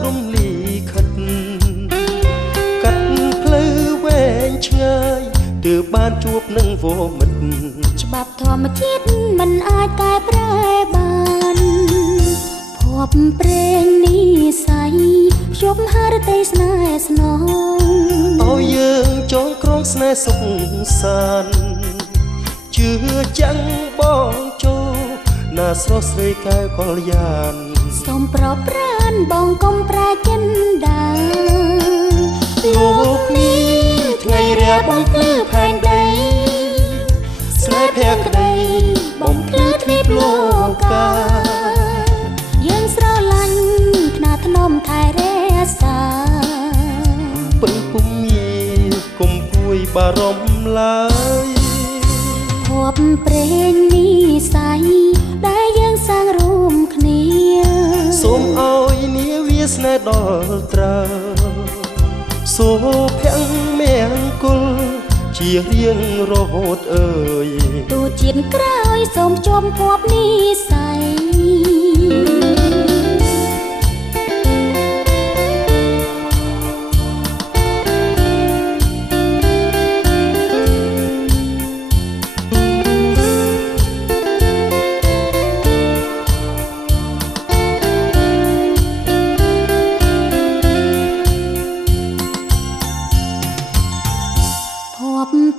ព្រំលីខិតកាត់ផ្លូវវែងឆ្ងាយទើបបានជួបនឹងវមិត្តច្បាប់ធម្មជាតិមិនអាចកែប្រែបានភពព្រេងនិស័យភ្ជាប់ហារតីស្នេហ៍ស្នងឲ្យយើងចងក្រងស្នេហ៍សុខសាន្តជឿចាំងបងចូលណាស្រស់ស្រីកែវកល្យានសូមប្រប្រានបងកុំប្រែចិនដាលោកនេះថ្ងៃរាបំភ្លឺផែនដីស្នេហ៍ភក្តីបំភ្លឺទ្វីបលោកកាយើងស្រឡាញ់ខ្នាថ្នមថែរក្សាពឹងពុំមានគុំពួយបារម្ភឡើយភពព្រេងនិស័យដែលយើងសាងរួមគ្នាសូមឲ្យនាវាស្នេហ៍ដល់ត្រើសូភ័ងមង្គលជារៀងរហូតអើយទូជាតិក្រោយសូមជុំភពនិស័យ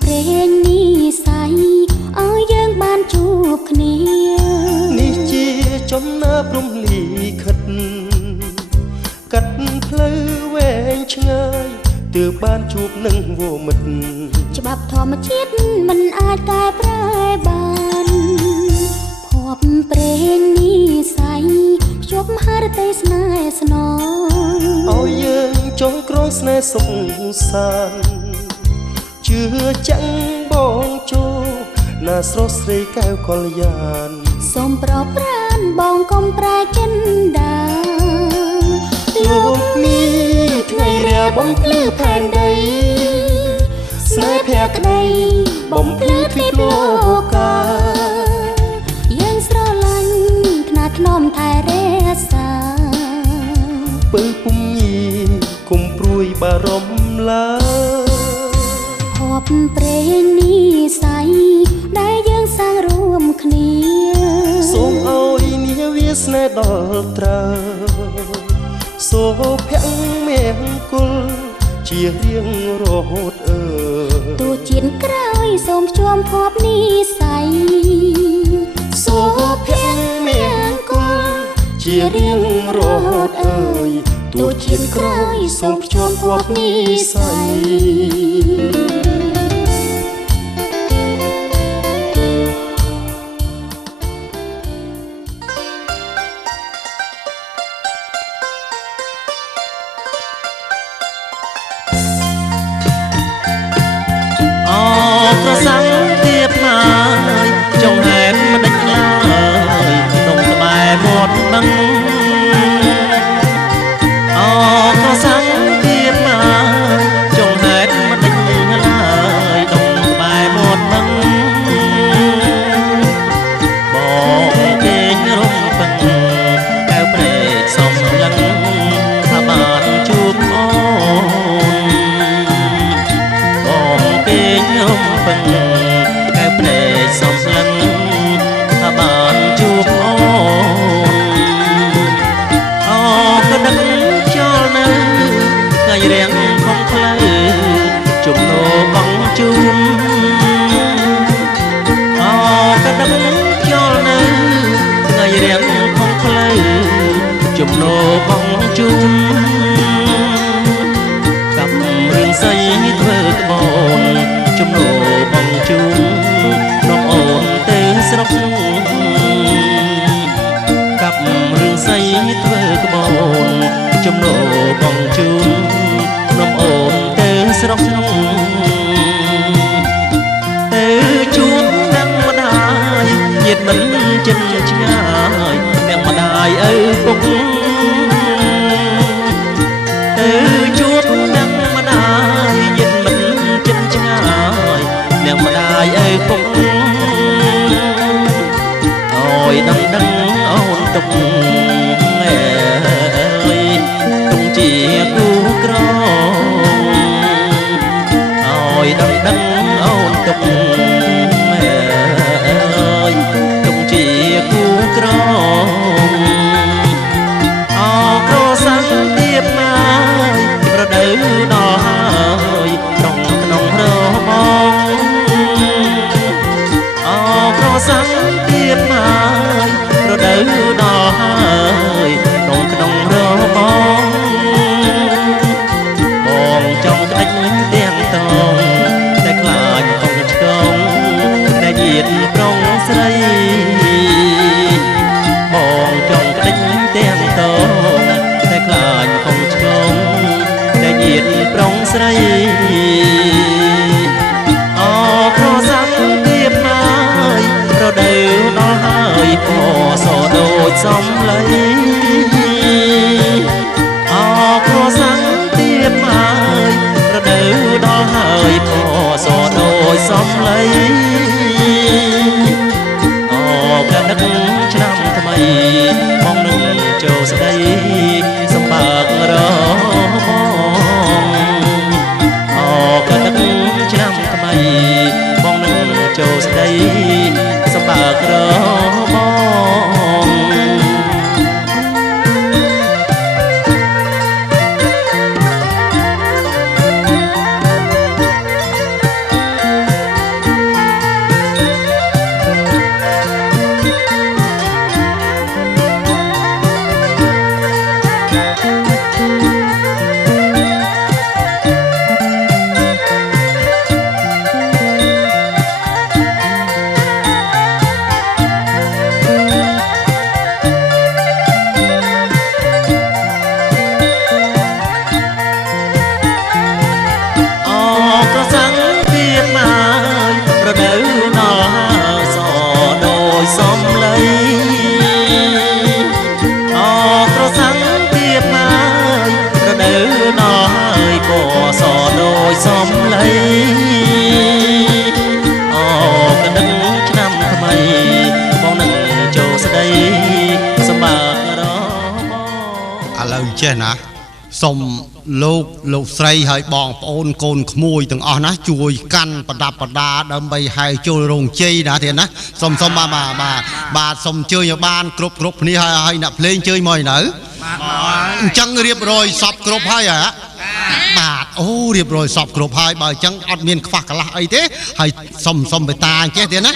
ព្រេងនិស័យឲ្យយើងបានជួបគ្នានេះជាចំណើព្រំលីខិតកាត់ផ្លូវវែងឆ្ងាយទើបបានជួបនឹងវមិត្តច្បាប់ធម្មជាតិមិនអាចកែប្រែបានភពព្រេងនិស័យភ្ជាប់ហារតីស្នេហ៍ស្នងឲ្យយើងចងក្រងស្នេហ៍សុខសាន្តជឿចាំងបងចូលណាស្រស់ស្រីកែវកល្យានសូមប្រប្រានបងកុំប្រែចិនដាលោកនេះថ្ងៃរាបំភ្លឺផែនដីស្នេហ៍ភក្តីបំភ្លឺទ្វីបលោកកាយើងស្រឡាញ់ខ្នាថ្នមថែរក្សាពឹងពុំមានគុំព្រួយបារម្ភឡើយភពព្រេងនិស័យដែលយើងសាងរួមគ្នាសូមឲ្យនាវាស្នេហ៍ដល់ត្រើសូភ័ងមង្គលជារៀងរហូតអើទូជាតិក្រោយសូមជួមភពនិស័យសូភ័ងមង្គលជារៀងរហូតអើយទូជាតិក្រោយសូមជួមភពនិស័យប្រសាំងទៀតហើយចង់ហេតុមិនដេចឡើយក្នុងក្បែរមាត់នឹងប្រសាំងទៀតហើយចង់ហេតុមិនដេចឡើយក្នុងក្បែរមាត់នឹងបងគេងរំពឹងកៅព្រែកសំឡឹងថាបានជួបអូនបងគេងរំពឹងកែព្រែកសំឡឹងថាបានជួបអូនក៏ដឹងចោលនៅថ្ងៃរាំងខំផ្លូវជំនោបងជូនក៏ដឹងចោលនៅថ្ងៃរាំងខំផ្លូវជំនោបងជូនกับរឿងស្អីធ្វើក្បូនជំនោបងជូននាំអូនទៅស្រុកกับរឿងស្អីធ្វើក្បូនជំនោបងជូននាំអូនទៅស្រុកទៅជួបទាំងម្ដាយញាតិមិនចិនឆ្ងាយទាំងម្ដាយឪពុកទៅជួបទាំងម្ដាយញាតិមិនចិនឆ្ងាយទាំងម្ដាយឪពុកអើយដឹងអូនទុកអើយ ទុកមែអើយទុកជាគូក្រងអក្រសាំងទៀតមករដូវដល់ហើយក្នុងរមងអក្រសាំងទៀតមករដូវដល់ហើយក្នុងរមងបងចង់ក្តិចទាំងតងតែខ្លាចកុំឆ្កងតែញាតប្រុងស្រីបងចង់ក្តិចទាំងតងតែខ្លាចកុំឆ្កងតែញាតប្រុងស្រីអក្រសាំងទៀតមករដូវដល់ហើយពណ៌សដូចសំឡីអក្រសាំងទៀតមករដូវដល់ហើយពណ៌សដូចសំឡីអកដឹកឆ្នាំថ្មីបងនឹងចូលស្ដីសម្បើករមងកដឹកឆ្នាំថ្មីបងនឹងចូលស្ដីសម្បើករមងសំឡីអកដឹកឆ្នាំថ្មីបងនឹងចូលស្ដីសម្បើករមឥឡូវចេះណាសុំលោកស្រីហើយបងប្អូនកូនក្មួយទាំងអស់ណាជួយកាន់ប្រដាប់ប្រដាដើម្បីហែចូលរោងជ័យណាទៀតណាសុំបាទសុំជើញឲ្យបានគ្រប់គ្នាហើយអ្នកភ្លេងជើញមកនៅអញ្ចឹងរៀបរយសពគ្រប់ហើយហ៎បាទអូរៀបរយសពគ្រប់ហើយបើអញ្ចឹងអត់មានខ្វះកន្លះអីទេហើយសុំមេត្តាអញ្ចេះទៀតណា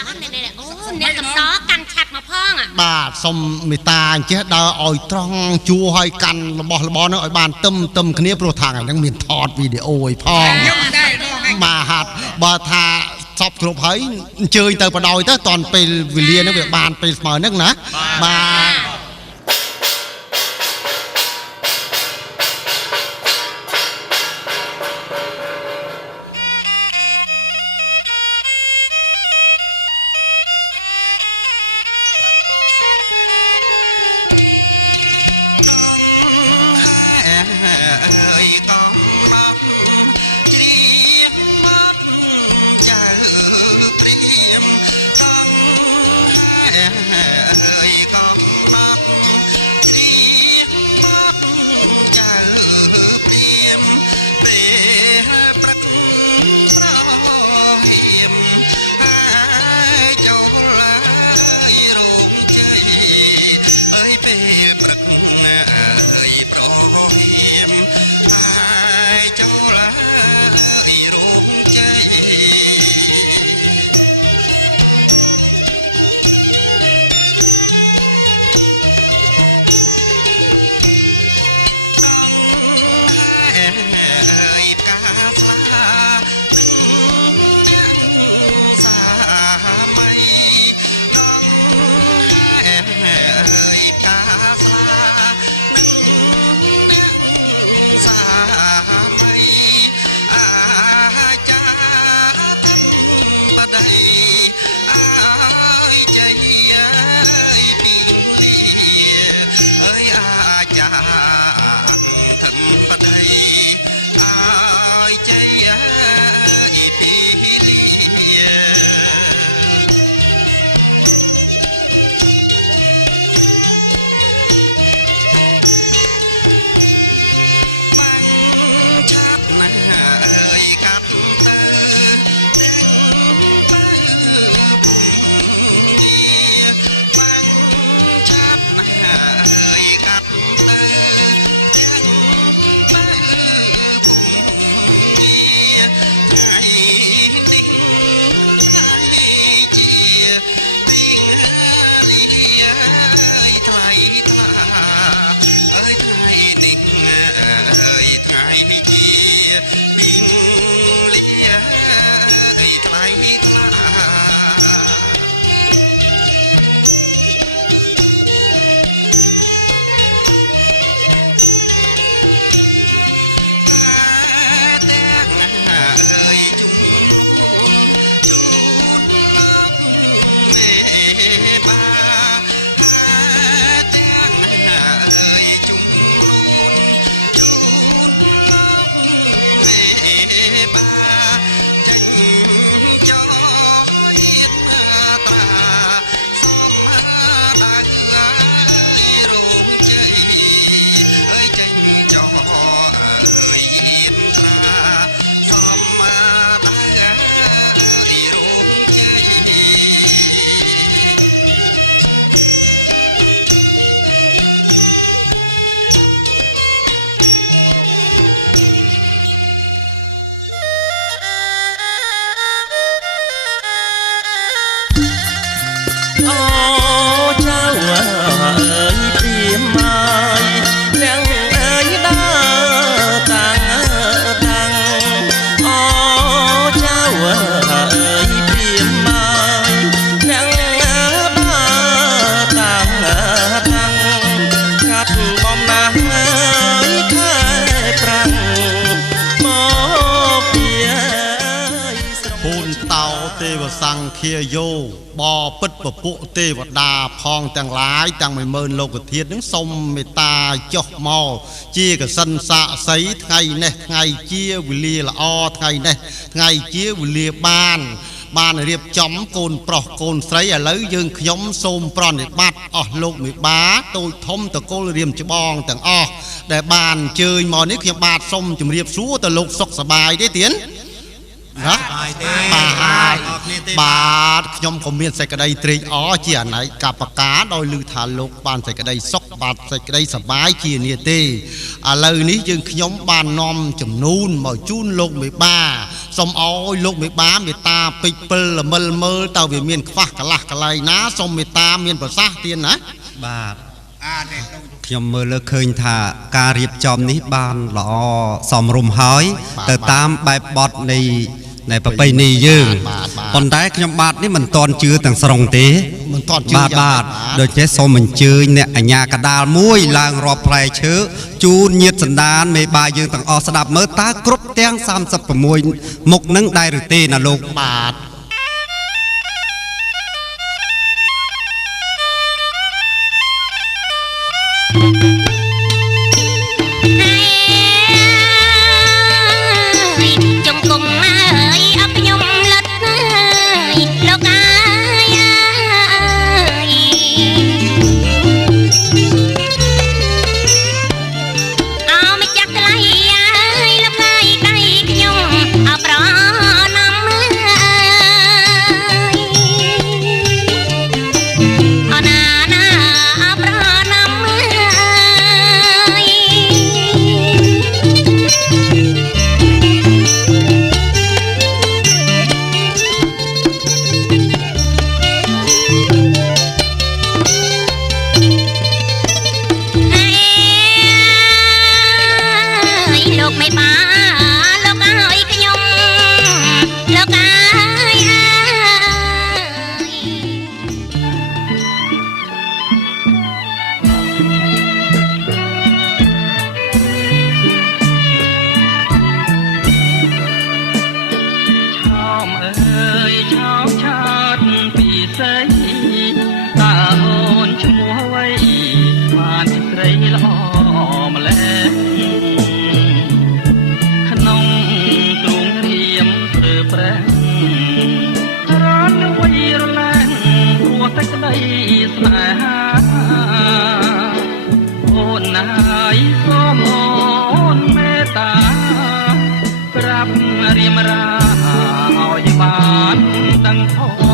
អូអ្នកកំដរកាន់ឆាត់មកផងបាទសុំមេត្តាអញ្ចេះដើរឲ្យត្រង់ជួឲ្យកាន់របស់របរហ្នឹងឲ្យបានទឹមគ្នាព្រោះថាថ្ងៃហ្នឹងមានថតវីដេអូឲ្យផងបាទហាត់បើថាសពគ្រប់ហើយអញ្ជើញទៅបដ ாய் ទៅតនពេលវេលាហ្នឹងវាបានពេលស្មើហ្នឹងណាបាទអើយក៏ ទេវសង្ឃាយោបពិតពពួកទេវតាផងទាំងឡាយទាំង10000លោកធាតុនឹងសូមមេត្តាចុះមកជាកសិនស័ក្តិសិទ្ធិថ្ងៃនេះថ្ងៃជាវេលាល្អថ្ងៃនេះថ្ងៃជាវេលាបានរៀបចំកូនប្រុសកូនស្រីឥឡូវយើងខ្ញុំសូមប្រណិប័តអស់លោកមេបាតូចធំតកុលរៀមច្បងទាំងអស់ដែលបានអញ្ជើញមកនេះខ្ញុំបាទសូមជម្រាបសួរទៅលោកសុខសប្បាយទេទៀនណាបាទខ្ញុំក៏មានសេចក្តីត្រេកអរជាអនេកបកាដោយឮថាលោកបានសេចក្តីសុខបាទសេចក្តីសប្បាយជានាទេឥឡូវនេះយើងខ្ញុំបាននាំចំនួនមកជូនលោកមេបាសូមអោយលោកមេបាមេត្តាពេចពិលល្មិលមើលតើវាមានខ្វះកន្លះកន្លែងណាសូមមេត្តាមានប្រសាសន៍ទៀតណាបាទខ្ញុំមើលលើឃើញថាការរៀបចំនេះបានល្អសមរម្យហើយទៅតាមបែបបទនៃប្រពៃណីយើងប៉ុន្តែខ្ញុំបាទនេះមិនទាន់ជឿទាំងស្រុងទេមិនទាន់ជឿបាទដូច្នេះសូមអញ្ជើញអ្នកអាជ្ញាកណ្ដាលមួយឡើងរាប់ផ្លែឈើជូនញាតិសន្តានមេបាយើងទាំងអស់ស្ដាប់មើលតើគ្រប់ទាំង36មុខនឹងដែរឬទេណាលោកបាទរៀមរាឲ្យបានដឹងធំ